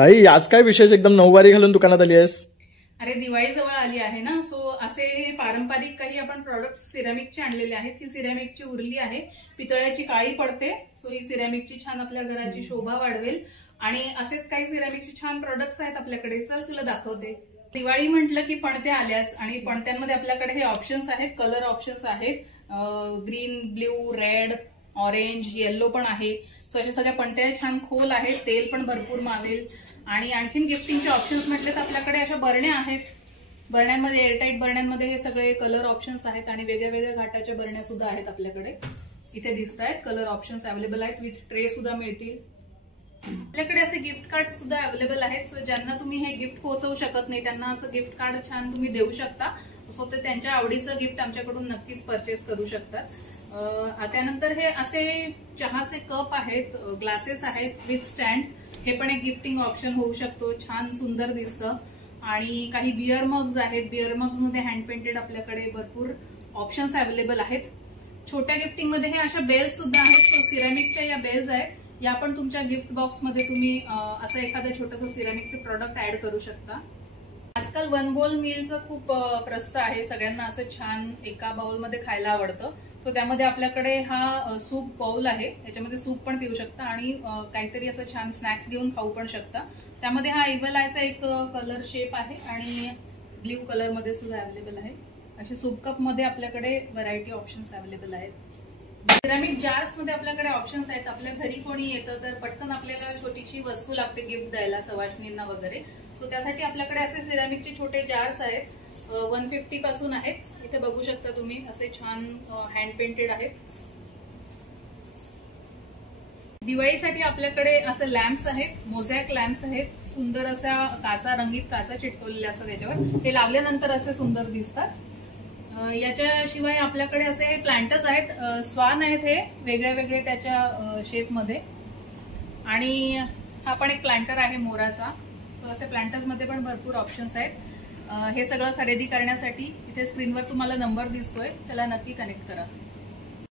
ताई आज काय विशेष एकदम नऊवारी घालून दुकानात आली आहेस? अरे दिवाळी जवळ आली आहे ना, सो असे पारंपरिक काही आपण प्रोडक्ट्स सिरॅमिकचे आणलेले आहेत. ही सिरॅमिकची उरली आहे, पितळ्याची काळी पडते. सो ही सिरॅमिकची छान आपल्या घराची शोभा वाढवेल. आणि असेच काही सिरॅमिकचे छान प्रोडक्ट्स आहेत आपल्याकडे. चल तुला दाखवते. दिवाळी म्हटलं की पणत्या आल्यास, आणि पणत्यांमध्ये आपल्याकडे हे ऑप्शन्स आहेत, कलर ऑप्शन्स आहेत. Green, blue, red, orange, yellow पण आहे. सो अशा सगळ्या पणत्या छान खोल आहेत, तेल पण भरपूर मावेल. आणि आणखीन गिफ्टिंगचे ऑप्शन्स म्हटले तर आपल्याकडे अशा बरण्या आहेत. बरण्यांमध्ये एअरटाईट बरण्यांमध्ये हे सगळे कलर ऑप्शन्स आहेत. आणि वेगळ्या वेगळ्या घाटाच्या बरण्या सुद्धा आहेत आपल्याकडे. इथे दिसत आहेत कलर ऑप्शन्स अवेलेबल आहेत. विथ ट्रे सुद्धा मिळतील. आपल्याकडे असे गिफ्ट कार्ड सुद्धा अवेलेबल आहेत. सो ज्यांना तुम्ही हे गिफ्ट पोहोचवू शकत नाही त्यांना असं गिफ्ट कार्ड छान तुम्ही देऊ शकता. सो ते त्यांच्या आवडीचं गिफ्ट आमच्याकडून नक्कीच परचेस करू शकतात. त्यानंतर हे असे चहाचे कप आहेत, ग्लासेस आहेत विथ स्टँड. हे पण एक गिफ्टिंग ऑप्शन होऊ शकतो. छान सुंदर दिसतं. आणि काही बिअर मग्स आहेत. बिअर मग्स मध्ये हँड पेंटेड आपल्याकडे भरपूर ऑप्शन्स अवेलेबल आहेत. छोट्या गिफ्टिंग मध्ये हे अशा बेल्स सुद्धा आहेत. सिरॅमिकच्या या बेल्स आहेत. या पण तुमच्या गिफ्ट बॉक्स मध्ये तुम्ही असं एखादं छोटंसं सिरॅमिकचं प्रोडक्ट ऍड करू शकता. आजकाल वन बोल मीलचं खूप प्रस्त आहे. सगळ्यांना असं छान एका बाउलमध्ये खायला आवडतं. सो त्यामध्ये आपल्याकडे हा सूप बाउल आहे. याच्यामध्ये सूप पण पिऊ शकता आणि काहीतरी असं छान स्नॅक्स घेऊन खाऊ पण शकता. त्यामध्ये हा इव्हल आयचा एक कलर शेप आहे आणि ब्ल्यू कलर मध्ये सुद्धा अवेलेबल आहे. असे सूप कप मध्ये आपल्याकडे व्हरायटी ऑप्शन्स अवेलेबल आहेत. सिरॅमिक जार्स मध्ये आपल्याकडे ऑप्शन्स आहेत. आपल्या घरी कोणी येतं तर पटकन आपल्याला छोटीशी वस्तू लागते गिफ्ट द्यायला सवाष्णींना वगैरे. सो त्यासाठी आपल्याकडे असे सिरॅमिकचे छोटे जार्स आहेत. 150 पासून आहेत. इथे बघू शकता तुम्ही असे छान हँड पेंटेड आहेत. दिवाळीसाठी आपल्याकडे असे लॅम्प्स आहेत, मोझॅक लॅम्प्स आहेत. सुंदर असा काचा, रंगीत काचा चिटकवलेल्या असतात त्याच्यावर. ते लावल्यानंतर असे सुंदर दिसतात. याच्याशिवाय आपल्याकडे असे प्लांटर्स आहेत. स्वान आहेत हे वेगळ्या वेगळे त्याच्या शेपमध्ये. आणि हा पण एक प्लांटर आहे मोराचा. सो असे प्लांटर्स मध्ये पण भरपूर ऑप्शन्स आहेत. हे सगळं खरेदी करण्यासाठी इथे स्क्रीनवर तुम्हाला नंबर दिसतोय, त्याला नक्की कनेक्ट करा.